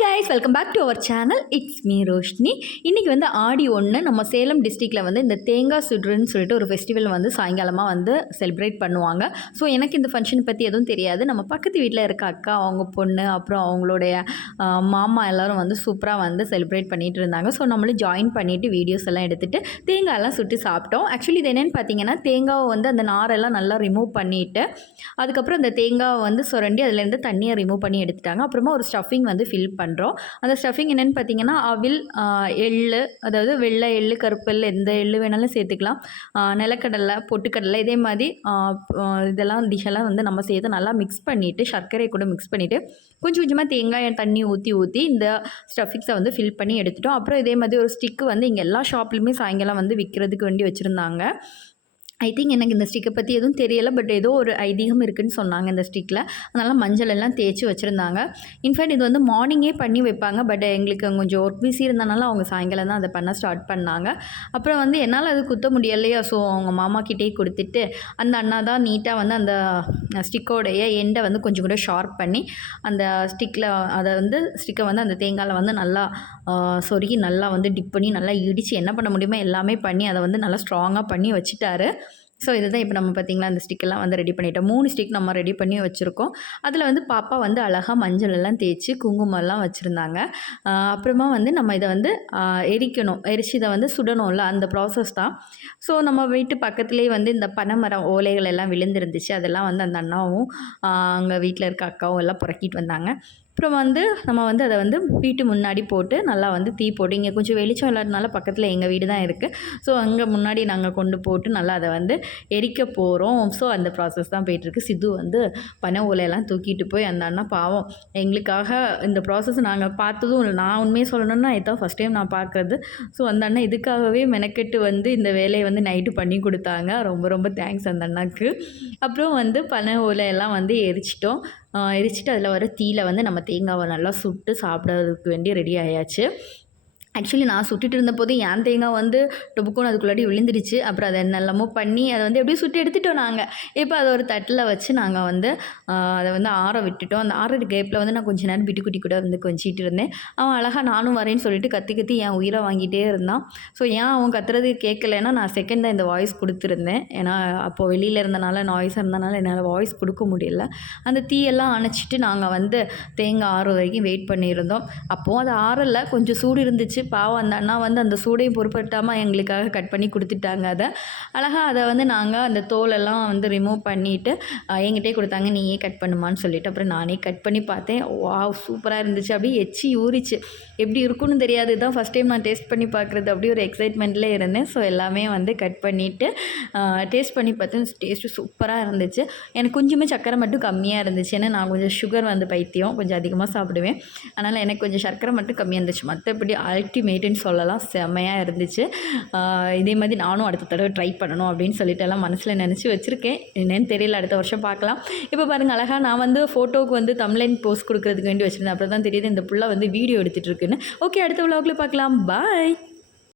Guys welcome back to our channel. It's me Roshini. இன்றைக்கி வந்து ஆடி 1 நம்ம சேலம் டிஸ்ட்ரிக்டில் வந்து இந்த தேங்காய் சுடுறன்னு சொல்லிட்டு ஒரு ஃபெஸ்டிவல் வந்து சாயங்காலமாக வந்து செலிப்ரேட் பண்ணுவாங்க. ஸோ எனக்கு இந்த ஃபங்க்ஷன் பற்றி எதுவும் தெரியாது. நம்ம பக்கத்து வீட்டில் இருக்க அக்கா, அவங்க பொண்ணு, அப்புறம் அவங்களுடைய மாமா எல்லோரும் வந்து சூப்பராக வந்து செலிப்ரேட் பண்ணிகிட்டு இருந்தாங்க. ஸோ நம்மளும் ஜாயின் பண்ணிவிட்டு வீடியோஸ் எல்லாம் எடுத்துகிட்டு தேங்காயெல்லாம் சுட்டு சாப்பிட்டோம். ஆக்சுவலி இது என்னென்னு பார்த்தீங்கன்னா, தேங்காவை வந்து அந்த நாரெல்லாம் நல்லா ரிமூவ் பண்ணிவிட்டு அதுக்கப்புறம் அந்த தேங்காவை வந்து சுரண்டி அதுலேருந்து தண்ணியை ரிமூவ் பண்ணி எடுத்துட்டாங்க. அப்புறமா ஒரு ஸ்டஃபிங் வந்து ஃபில் பண்ணுறோம். அந்த ஸ்டஃபிங் என்னென்னு பார்த்தீங்கன்னா, அவில், எள்ளு, அதாவது வெள்ளை எள்ளு, கருப்பு எள்ளு, எந்த எள்ளு வேணாலும் சேர்த்துக்கலாம். நிலக்கடலை, பொட்டுக்கடலை, இதே மாதிரி இதெல்லாம் டிஷ்ஷெல்லாம் வந்து நம்ம சேர்த்து நல்லா மிக்ஸ் பண்ணிவிட்டு, சர்க்கரையை கூட மிக்ஸ் பண்ணிவிட்டு கொஞ்சம் கொஞ்சமாக தேங்காய் தண்ணி ஊற்றி இந்த ஸ்டஃபிங்ஸை வந்து ஃபில் பண்ணி எடுத்துட்டோம். அப்புறம் இதே மாதிரி ஒரு ஸ்டிக்கு வந்து இங்கே எல்லா ஷாப்லையுமே சாயங்காலம் வந்து விற்கிறதுக்கு வேண்டி வச்சுருந்தாங்க. ஐ திங்க் எனக்கு இந்த ஸ்டிக்கை பற்றி எதுவும் தெரியலை, பட் ஏதோ ஒரு ஐதீகம் இருக்குதுன்னு சொன்னாங்க இந்த ஸ்டிக்கில். அதனால் மஞ்சள் எல்லாம் தேய்ச்சி வச்சுருந்தாங்க. இன்ஃபேக்ட் இது வந்து மார்னிங்கே பண்ணி வைப்பாங்க, பட் எங்களுக்கு கொஞ்சம் ஒர்க் பிஸி இருந்தனால அவங்க சாயங்காலம் தான் அதை பண்ண ஸ்டார்ட் பண்ணாங்க. அப்புறம் வந்து என்னால் அது குத்த முடியலையா, ஸோ அவங்க மாமாக்கிட்டே கொடுத்துட்டு அந்த அண்ணா தான் நீட்டாக வந்து அந்த ஸ்டிக்கோடைய எண்டை வந்து கொஞ்சம் கூட ஷார்ப் பண்ணி அந்த ஸ்டிக்கில் அதை வந்து ஸ்டிக்கை வந்து அந்த தேங்காயில் வந்து நல்லா சொருகி நல்லா வந்து டிப் பண்ணி நல்லா இடித்து என்ன பண்ண முடியுமோ எல்லாமே பண்ணி அதை வந்து நல்லா ஸ்ட்ராங்காக பண்ணி வச்சுட்டாரு. ஸோ இதுதான் இப்போ நம்ம பார்த்திங்களா அந்த ஸ்டிக்கெல்லாம் வந்து ரெடி பண்ணிட்டோம். 3 ஸ்டிக் நம்ம ரெடி பண்ணி வச்சுருக்கோம். அதில் வந்து பாப்பா வந்து அழகாக மஞ்சள் எல்லாம் தேய்ச்சி குங்குமம்லாம் வச்சுருந்தாங்க. அப்புறமா வந்து நம்ம இதை வந்து எரிக்கணும், எரிச்சு இதை வந்து சுடணும்ல, அந்த ப்ராசஸ் தான். ஸோ நம்ம வீட்டு பக்கத்துலேயே வந்து இந்த பனைமரம் ஓலைகள் எல்லாம் விழுந்துருந்துச்சு. அதெல்லாம் வந்து அந்த அண்ணாவும் அங்கே வீட்டில் இருக்க அக்காவும் எல்லாம் புறக்கிட்டு வந்தாங்க. அப்புறம் வந்து நம்ம வந்து அதை வந்து வீட்டு முன்னாடி போட்டு நல்லா வந்து தீ போட்டு, இங்கே கொஞ்சம் வெளிச்சம் இல்லாதனால பக்கத்தில் எங்கள் வீடு தான் இருக்குது. ஸோ அங்கே முன்னாடி நாங்கள் கொண்டு போட்டு நல்லா அதை வந்து எரிக்க போகிறோம். ஸோ அந்த ப்ராசஸ் தான் போயிட்டுருக்கு. சித்து வந்து பனை ஓலையெல்லாம் தூக்கிட்டு போய் அந்த அண்ணா பாவம் எங்களுக்காக இந்த ப்ராசஸ் நாங்கள் பார்த்ததும் இல்லை. நான் உண்மையை சொல்லணும்னா இதுதான் ஃபஸ்ட் டைம் நான் பார்க்குறது. ஸோ அந்த அண்ணா இதுக்காகவே மெனக்கெட்டு வந்து இந்த வேலையை வந்து நைட்டு பண்ணி கொடுத்தாங்க. ரொம்ப ரொம்ப தேங்க்ஸ் அந்த அண்ணாக்கு. அப்புறம் வந்து பனை ஓலையெல்லாம் வந்து எரிச்சிட்டோம். எரிச்சிட்டு அதில் வர தீயில வந்து நம்ம தேங்காவை நல்லா சுட்டு சாப்பிட்றதுக்கு வேண்டி ரெடி ஆயாச்சு. ஆக்சுவலி நான் சுட்டுட்டு இருந்தபோது என் தேங்காய் வந்து டொபுக்குன்னு அதுக்குள்ளாடி விழுந்துடுச்சு. அப்புறம் அதை என்னெல்லாமோ பண்ணி அதை வந்து எப்படியும் சுட்டு எடுத்துட்டோம் நாங்கள். இப்போ அதை ஒரு தட்டில் வச்சு நாங்கள் வந்து அதை வந்து ஆற விட்டுட்டோம். அந்த ஆறுற கேப்பில் வந்து நான் கொஞ்சம் நேரம் பிட்டுக்குட்டி கூட வந்து கொஞ்சிட்டு இருந்தேன். அவன் அழகாக நானும் வரேன்னு சொல்லிட்டு கத்தி கத்தி என் உயிரை வாங்கிட்டே இருந்தான். ஸோ ஏன் அவன் கத்துறது கேட்கலைன்னா நான் செகண்ட் தான் இந்த வாய்ஸ் கொடுத்துருந்தேன். ஏன்னா அப்போது வெளியில் இருந்தனால நாய்ஸாக இருந்தனால என்னால் வாய்ஸ் கொடுக்க முடியல. அந்த தீயெல்லாம் அணைச்சிட்டு நாங்கள் வந்து தேங்காய் ஆறு வரைக்கும் வெயிட் பண்ணியிருந்தோம். அப்போது அது ஆறலை, கொஞ்சம் சூடு இருந்துச்சு. பாவம் அந்த அண்ணா வந்து அந்த சூடையும் பொருட்படுத்தாமல் எங்களுக்காக கட் பண்ணி கொடுத்துட்டாங்க. அதை வந்து நாங்கள் அந்த தோலெல்லாம் வந்து ரிமூவ் பண்ணிவிட்டு என்கிட்டே கொடுத்தாங்க, நீயே கட் பண்ணுமான்னு சொல்லிவிட்டு. அப்புறம் நானே கட் பண்ணி பார்த்தேன். வாவ், சூப்பராக இருந்துச்சு. அப்படியே எச்சி ஊறிச்சு. எப்படி இருக்குன்னு தெரியாது, இதுதான் ஃபஸ்ட் டைம் நான் டேஸ்ட் பண்ணி பார்க்குறது. அப்படியே ஒரு எக்ஸைட்மெண்ட்டில் இருந்தேன். ஸோ எல்லாமே வந்து கட் பண்ணிவிட்டு டேஸ்ட் பண்ணி பார்த்தேன். டேஸ்ட்டு சூப்பராக இருந்துச்சு. எனக்கு கொஞ்சமே சர்க்கரை மட்டும் கம்மியாக இருந்துச்சு. ஏன்னா நான் கொஞ்சம் சுகர் வந்து பைத்தியம், கொஞ்சம் அதிகமாக சாப்பிடுவேன். அதனால் எனக்கு கொஞ்சம் சர்க்கரை மட்டும் கம்மியாக இருந்துச்சு. மற்றபடி அல்டிமேட்டுன்னு சொல்லலாம், செம்மையாக இருந்துச்சு. இதே மாதிரி நானும் அடுத்த தடவை ட்ரை பண்ணணும் அப்படின்னு சொல்லிட்டு எல்லாம் மனசில் நினச்சி வச்சுருக்கேன். என்னென்னு தெரியல, அடுத்த வருஷம் பார்க்கலாம். இப்போ பாருங்கள், அழகாக நான் வந்து ஃபோட்டோவுக்கு வந்து தம்ப்லைன் போஸ்ட் கொடுக்குறதுக்கு வேண்டி வச்சுருந்தேன். அப்புறம் தான் தெரியுது இந்த புள்ள வந்து வீடியோ எடுத்துகிட்டு இருக்குன்னு. ஓகே, அடுத்த விலாகில் பார்க்கலாம். பாய்.